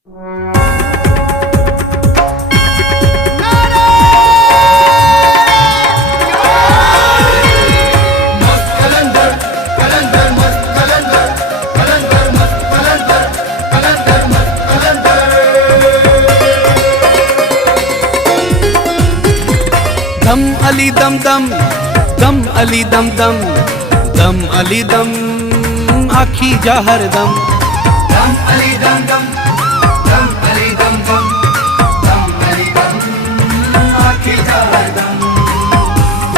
दम अली दम दम, दम अली दम दम, दम अली दम आखी जा हर दम। दम अली दम दम, दम अली दम दम, दम अली दम आखी जा हर दम।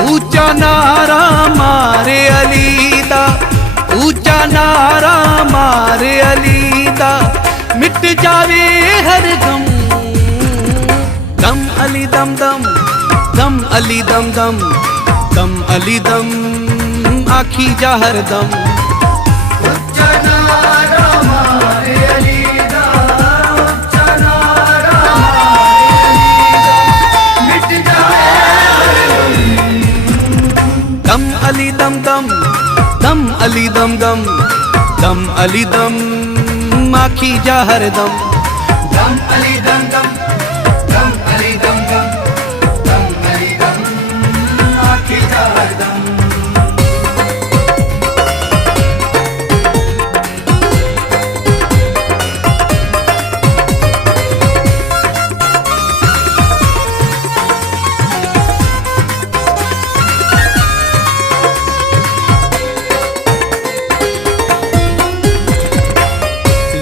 ऊंचा नारा मारे अली दा, ऊंचा नारा मारे अली दा, मिट जावे हर गम। दम अली दम दम, दम अली दम दम, दम अली दम आखी जा हर दम। उच्चा नारा मारे अली दा, उच्चा नारा मारे अली दा, मिट जाए दम अली दम दम, दम अली दम दम, दम अली दम आखी जा हर दम। दम अली दम दम, दम अली दम दम, दम अली दम आखी जा हर दम।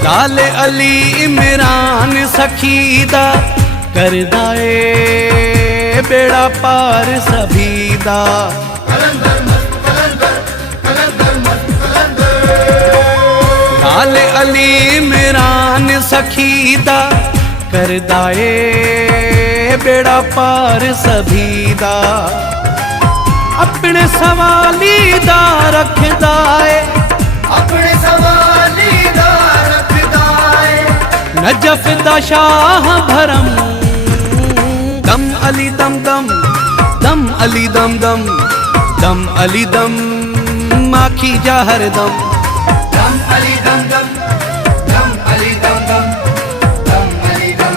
लाल अली इमरान सखीदा करदा ए बेड़ा पार सभीदा। लाल अली इमरान सखीदा करदा ए बेड़ा पार सभीदा। अपने सवाली दा रखदा ए, अपने सवाली दा रखदा है नजफ दा शाह भरम। दम अली दम दम, दम अली दम दम, दम अली दम आखी जा हर दम। दम अली दम दम, दम अली दम दम, दम अली दम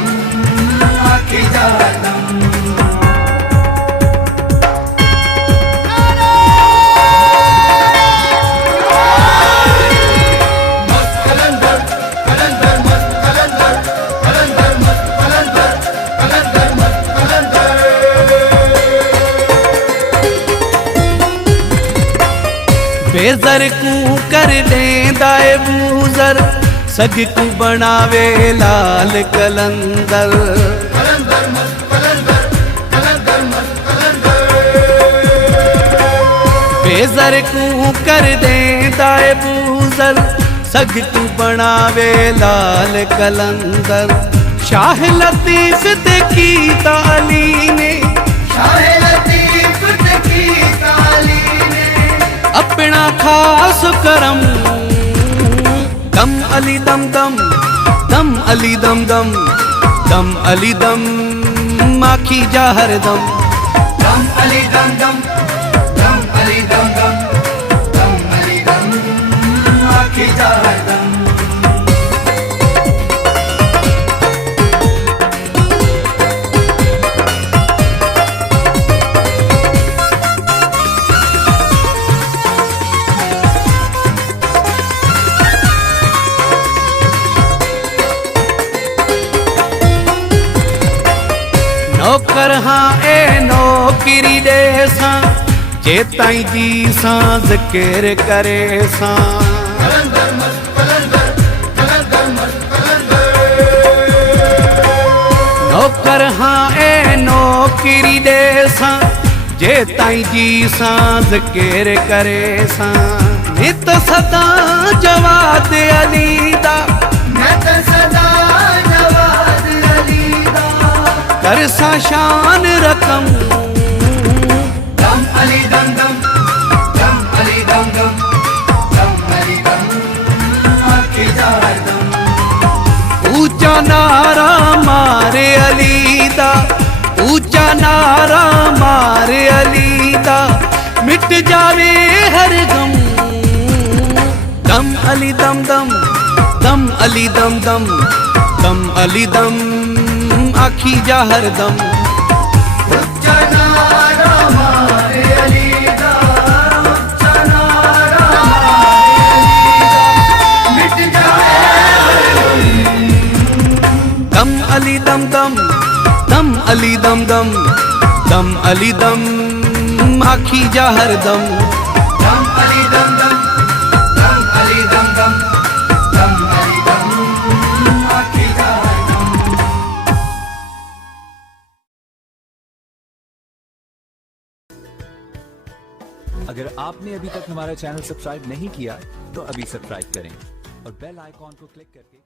आखी जा हर दम। बेज़र कू कर देंदा ए बूज़र, सग कू बनावे लाल कलंदर। बेज़र कू कर देंदा ए बूज़र, सग कू बनावे लाल कलंदर। शाह लतीफ़ ते कीता अली ने, शाह लतीफ़ ते कीता अली ने अपना खास करम। दम अली दम दम, दम अली दम दम, दम अली दम आखी जा हर दम। दम अली दम दम, दम अली दम दम, दम अली दम आखी जा हर दम। नौकर हाँ ए नौकरी दे सां, जे ताईं जी सां ज़िक्र करे सां। नौकर हाँ ए नौकरी दे सां, जे ताईं जी सां ज़िक्र करे सां। नित सदा जवाद अली दा, नित सदा जवाद अली दा, कर सा शान रकम। दम अली दम दम, दम अली दम दम, दम अली दम आखी जा हर दम। ऊंचा नारा मारे अली दा, ऊंचा नारा मारे अली दा, मिट जावे हर गम। दम अली दम दम, दम अली दम दम, दम अली दम आखी जा हरदम उच्चा नारा मारे अली दा, उच्चा नारा मारे अली दा, मिट जाए दम अली दम दम दम अली दम दम दम अली दम आखी जा हरदम दम अली दम दम, दम अली दम दम, दम अली दम आखी जा हरदम। अगर आपने अभी तक हमारा चैनल सब्सक्राइब नहीं किया तो अभी सब्सक्राइब करें और बेल आइकॉन को क्लिक करके